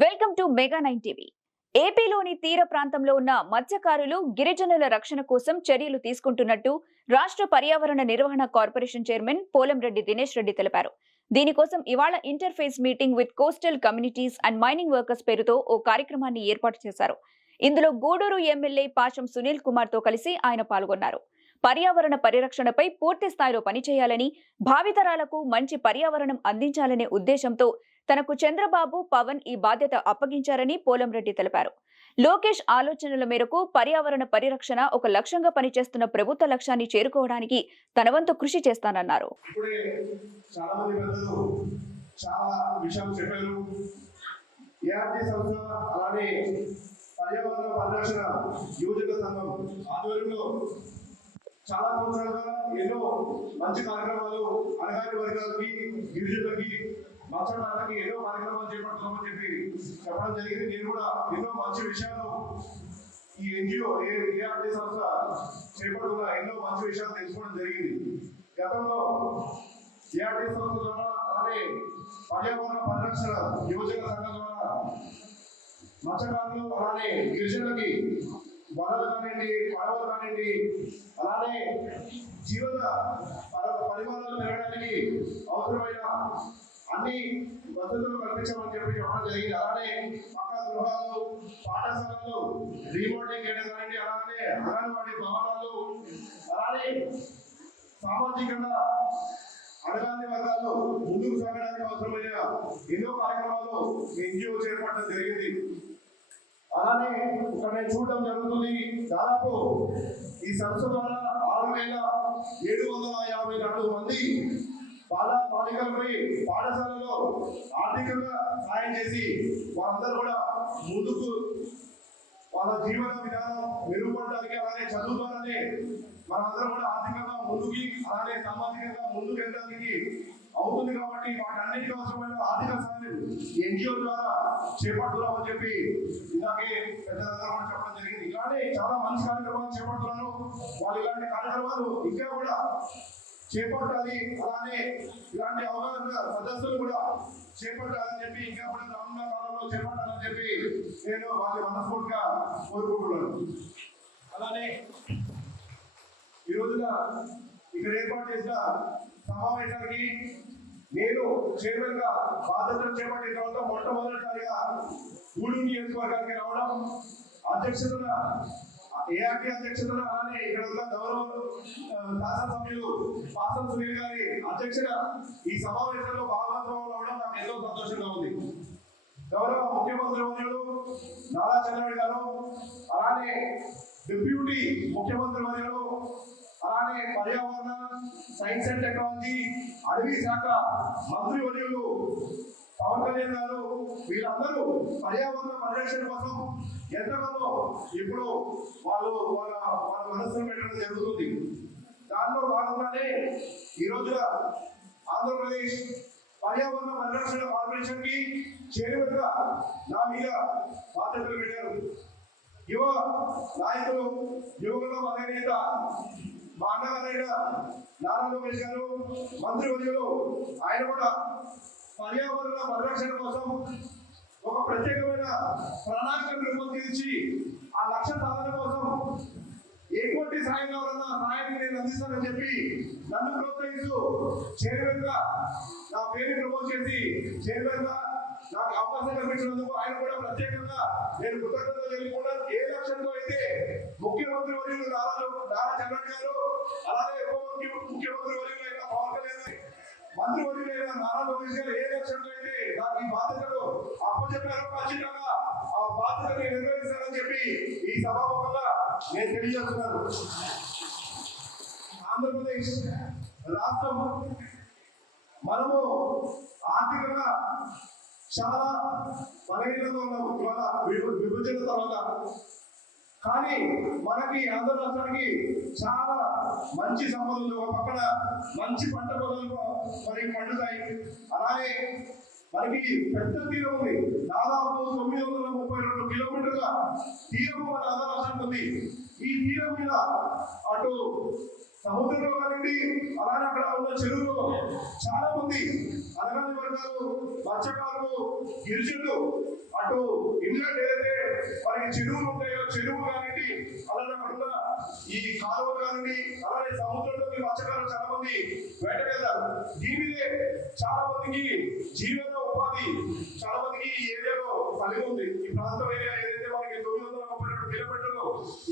Welcome to mega 9 TV. ఏపీలోని తీర ప్రాంతంలో ఉన్న మత్స్యకారులు గిరిజనుల రక్షణ కోసం చర్యలు తీసుకుంటున్నట్టు రాష్ట్ర పర్యావరణ నిర్వహణ కార్పొరేషన్ చైర్మన్ పోలంరెడ్డి దినేష్ రెడ్డి తెలిపారు. దీనికోసం ఇవాళ interface meeting with coastal communities and mining workers పేరుతో ఓ కార్యక్రమాన్ని ఏర్పాటు చేశారు. ఇందులో గూడూరు ఎమ్మెల్యే పాశం సునీల్ కుమార్ తో కలిసి ఆయన పాల్గొన్నారు. పర్యావరణ పరిరక్షణపై పూర్తి స్థాయిలో పనిచేయాలని, భావితరాలకు మంచి పర్యావరణం అందించాలనే ఉద్దేశంతో తనకు చంద్రబాబు, పవన్ ఈ బాధ్యత అప్పగించారని పోలంరెడ్డి తెలిపారు. లోకేష్ ఆలోచనల మేరకు పర్యావరణ పరిరక్షణ ఒక లక్ష్యంగా పనిచేస్తున్న ప్రభుత్వ లక్ష్యాన్ని చేరుకోవడానికి తన వంతు కృషి చేస్తానన్నారు. చాలా సంవత్సరాలుగా ఎన్నో మంచి కార్యక్రమాలు అణగారిన వర్గాలకి, గిరిజనులకి, మత్స్యకారులకి ఎన్నో కార్యక్రమాలు చేపడుతున్నామని చెప్పడం జరిగింది. నేను కూడా ఎన్నో మంచి విషయాలు ఈ ఎన్జిఓ ఏఆర్టీ సంస్థ చేపడుతున్న ఎన్నో మంచి విషయాలు తెలుసుకోవడం జరిగింది. గతంలో ఏఆర్టీ సంస్థ ద్వారా అలానే పర్యావరణ పరిరక్షణ యువజన సంఘం ద్వారా మత్స్యకారులు అలానే గిరిజనులకి వలలు కానివ్వండి, పడవలు కానివ్వండి, అలానే జీవన పరిమాణాలు పెరగడానికి అవసరమైన అన్ని వసతులు కల్పించామని చెప్పడం జరిగింది. అలానే పక్క గృహాలు, పాఠశాలలు రీమోడలింగ్ చేయడం కానివ్వండి, అలానే అంగన్వాడీ భవనాలు, అలానే సామాజికంగా అణగారిన వర్గాలు ముందుకు సాగడానికి అవసరమైన ఎన్నో కార్యక్రమాలు ఎన్జిఓ చేపట్టడం జరిగింది. అలానే ఇక్కడ నేను చూడడం జరుగుతుంది. దాదాపు ఈ సంస్థ ద్వారా 6,754 మంది బాలికలపై పాఠశాలలో ఆర్థికంగా సాయం చేసి వాళ్ళందరూ కూడా ముందుకు వాళ్ళ జీవన విధానం మెరుగుపడడానికి, అలానే చదువు ద్వారానే మనందరం కూడా ఆర్థికంగా ముందుకి, అలానే సామాజికంగా ముందుకు వెళ్ళడానికి అవుతుంది. కాబట్టి వాటన్నిటికీ అవసరమైన ఆర్థిక సాయం ఎన్జిఓ ద్వారా చేపడుతున్నామని చెప్పి ఇందాకే పెద్దలందరూ కూడా చెప్పడం జరిగింది. ఇలాంటి చాలా మంచి కార్యక్రమాలు చేపడుతున్నారు. వాళ్ళు ఇలాంటి కార్యక్రమాలు ఇంకా కూడా చేపట్టాలి, అలానే ఇలాంటి అవగాహన సదస్సులు కూడా చేపట్టాలని చెప్పి, ఇంకా కూడా రానున్న కాలంలో చేపట్టాలని చెప్పి నేను వాళ్ళని మనస్ఫూర్తిగా కోరుకుంటున్నాను. అలానే ఈ రోజున ఇక్కడ ఏర్పాటు చేసిన సమావేశానికి నేను చైర్మన్ గా బాధ్యతలు చేపట్టిన తర్వాత మొట్టమొదటిసారిగా గూడూరు నియోజకవర్గానికి రావడం, అధ్యక్షతన ఏఆర్టీ అధ్యక్షతన, అలానే ఇక్కడ ఉన్న గౌరవ శాసనసభ్యులు పాశం సునీల్ గారి అధ్యక్షత ఈ సమావేశంలో భాగస్వాములు అవడం నాకు ఎంతో సంతోషంగా ఉంది. గౌరవ ముఖ్యమంత్రి వర్యులు నారా చంద్రబాబు గారు, అలానే డిప్యూటీ ముఖ్యమంత్రి వర్యులు, అలానే పర్యావరణ, సైన్స్ అండ్ టెక్నాలజీ, అటవీ శాఖ మంత్రి వర్యులు పవన్ కళ్యాణ్ గారు, వీళ్ళందరూ పర్యావరణ పరిరక్షణ కోసం ఎంతగానో ఇప్పుడు వాళ్ళు వాళ్ళ మనస్సును పెట్టడం జరుగుతుంది. దానిలో భాగంగానే ఈ రోజున ఆంధ్రప్రదేశ్ పర్యావరణ పరిరక్షణ కార్పొరేషన్ కి చైర్మన్ గా నా మీద బాధ్యతలు పెట్టారు. యువ నాయకులు, యువకుల అధినేత మా అన్నగారైన నారా లోకేష్ గారు, మంత్రి వర్యులు, ఆయన కూడా పర్యావరణ పరిరక్షణ కోసం ఒక ప్రత్యేకమైన ప్రణాళికను రూపొందించి ఆ లక్ష్య సాధన కోసం ఎటువంటి సాయం కావాలన్నా సాయాన్ని నేను అందిస్తానని చెప్పి నన్ను ప్రోత్సహిస్తూ చైర్మన్ గా నా పేరు ప్రమోట్ చేసి చైర్మన్ గా నాకు అవకాశం కల్పించినందుకు ఆయన కూడా ప్రత్యేకంగా నేను కృతజ్ఞతలు తెలుపుకుంటాను. ఏ లక్ష్యంతో అయితే ముఖ్యమంత్రి వర్యులు నారా చంద్రబాబు గారు, అలాగే ముఖ్యమంత్రి వర్యులు అయిన పవన్ కళ్యాణ్, మంత్రి వర్యులైన నారా లోకేష్ గారు ఏ లక్ష్యంతో అయితే నాకు ఈ బాధ్యతలు అప్పచెప్పారో ఖచ్చితంగా ఆ బాధ్యతని నిర్వహిస్తానని చెప్పి ఈ సభాముఖంగా నేను తెలియజేస్తున్నాను. ఆంధ్రప్రదేశ్ రాష్ట్రం మనము ఆర్థికంగా చాలా బలహీనంగా ఉన్నాము ఇవాళ విభజన తర్వాత. కానీ మనకి ఆంధ్ర రాష్ట్రానికి చాలా మంచి సంపద ఉంది. ఒక పక్కన మంచి పంట పొలాలు మరి పండుతాయి, అలానే మనకి పెద్ద తీరం ఉంది. దాదాపు 932 కిలోమీటర్ల తీరం మన ఆంధ్ర రాష్ట్రానికి ఉంది. ఈ తీరం మీద అటు సముద్రంలో కానీ కానివ్వండి, అలానే అక్కడ ఉన్న చెరువులో చాలా మంది అలగాని వర్గాలు, మత్స్యకారులు, గిరిజనులు అటు ఇంగ్లాండ్ ఏదైతే మనకి చెరువులు ఉంటాయో చెరువు కానివ్వండి, అలానే అక్కడ ఉన్న ఈ కాలువ కానివ్వండి, అలానే సముద్రంలోకి మత్స్యకారులు చాలా మంది వేటకెళ్తారు. దీని మీదే చాలా మందికి జీవన ఉపాధి చాలా మందికి ఈ ఏరియాలో కలిగి ఉంది. ఈ ప్రాంతం ఏరియా ఏదైతే మనకి 932 కిలోమీటర్లు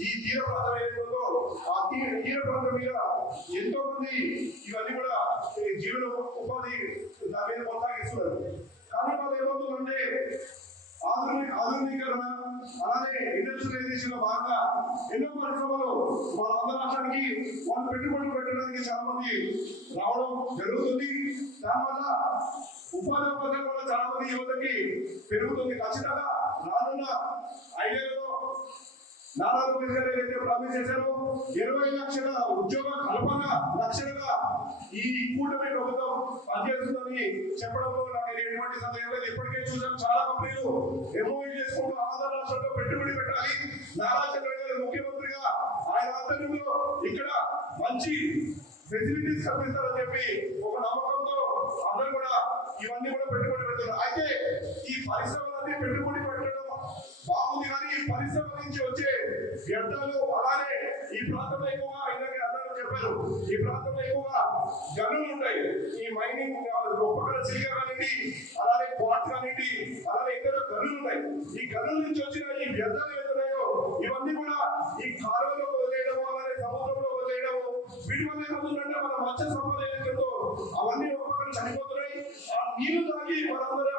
ఈ తీర ప్రాంతం ఏదైతే ఉందో ఆ తీర ప్రాంతం మీద ఎంతో మంది ఇవన్నీ కూడా జీవన ఉపాధి దాని మీద కొనసాగిస్తున్నారు. కానీ వాళ్ళు ఏమవుతుందంటే ఆధునీకరణ అలానే ఇండస్ట్రియలైజేషన్ లో భాగంగా ఎన్నో పరిశ్రమలు మన ఆంధ్ర రాష్ట్రానికి వాళ్ళు పెట్టుబడులు పెట్టడానికి చాలా మంది రావడం జరుగుతుంది. దానివల్ల ఉపాధి అవకాశాలు కూడా చాలా మంది యువతకి పెరుగుతుంది. ఖచ్చితంగా రానున్న 5 ఏళ్లలో నారా లోకేష్ గారు ఏదైతే ప్రామిస్ చేశారో 20 లక్షల ఉద్యోగ కల్పన లక్ష్యంగా ఈ కూటమి ప్రభుత్వం పనిచేస్తుందని చెప్పడంలో నాకు ఎటువంటి సందేహం లేదు. ఇప్పటికే చూసాం చాలా కంపెనీలు ఎంఓయూ చేసుకుంటూ ఆంధ్ర రాష్ట్రంలో పెట్టుబడి పెట్టాలి, నారా చంద్రబాబు గారు ముఖ్యమంత్రిగా ఆయన ఆధ్వర్యంలో ఇక్కడ మంచి ఫెసిలిటీస్ కల్పిస్తారని చెప్పి ఒక నమ్మకంతో అందరూ కూడా ఇవన్నీ కూడా పెట్టుబడి పెడుతున్నారు. అయితే ఈ పరిశ్రమలన్నీ పెట్టుబడి పెట్టడం బాగుంది, కానీ ఈ పరిశ్రమ నుంచి వచ్చే వ్యర్థాలు అలానే ఈ ప్రాంతంలో ఎక్కువగా ఇందాక అందరూ చెప్పారు, ఈ ప్రాంతంలో ఎక్కువగా గనులు ఉంటాయి. ఈ మైనింగ్ ఒక్కొక్కర చిలిగా కానివ్వండి, అలానే క్వార్ట్ కానివ్వండి, అలానే ఇతర గనులు ఉన్నాయి. ఈ గనుల నుంచి వచ్చిన ఈ వ్యర్థాలు ఏదైతున్నాయో ఇవన్నీ కూడా ఈ కాలువలో వదిలేయడము, అలానే సముద్రంలో వదిలేయడము, వీటి వల్ల ఏమవుతుందంటే మన మత్స్య సంపద ఏదైతుందో అవన్నీ ఒక్కొక్కరు చనిపోతున్నాయి. ఆ నీళ్లు తాగి మనందరూ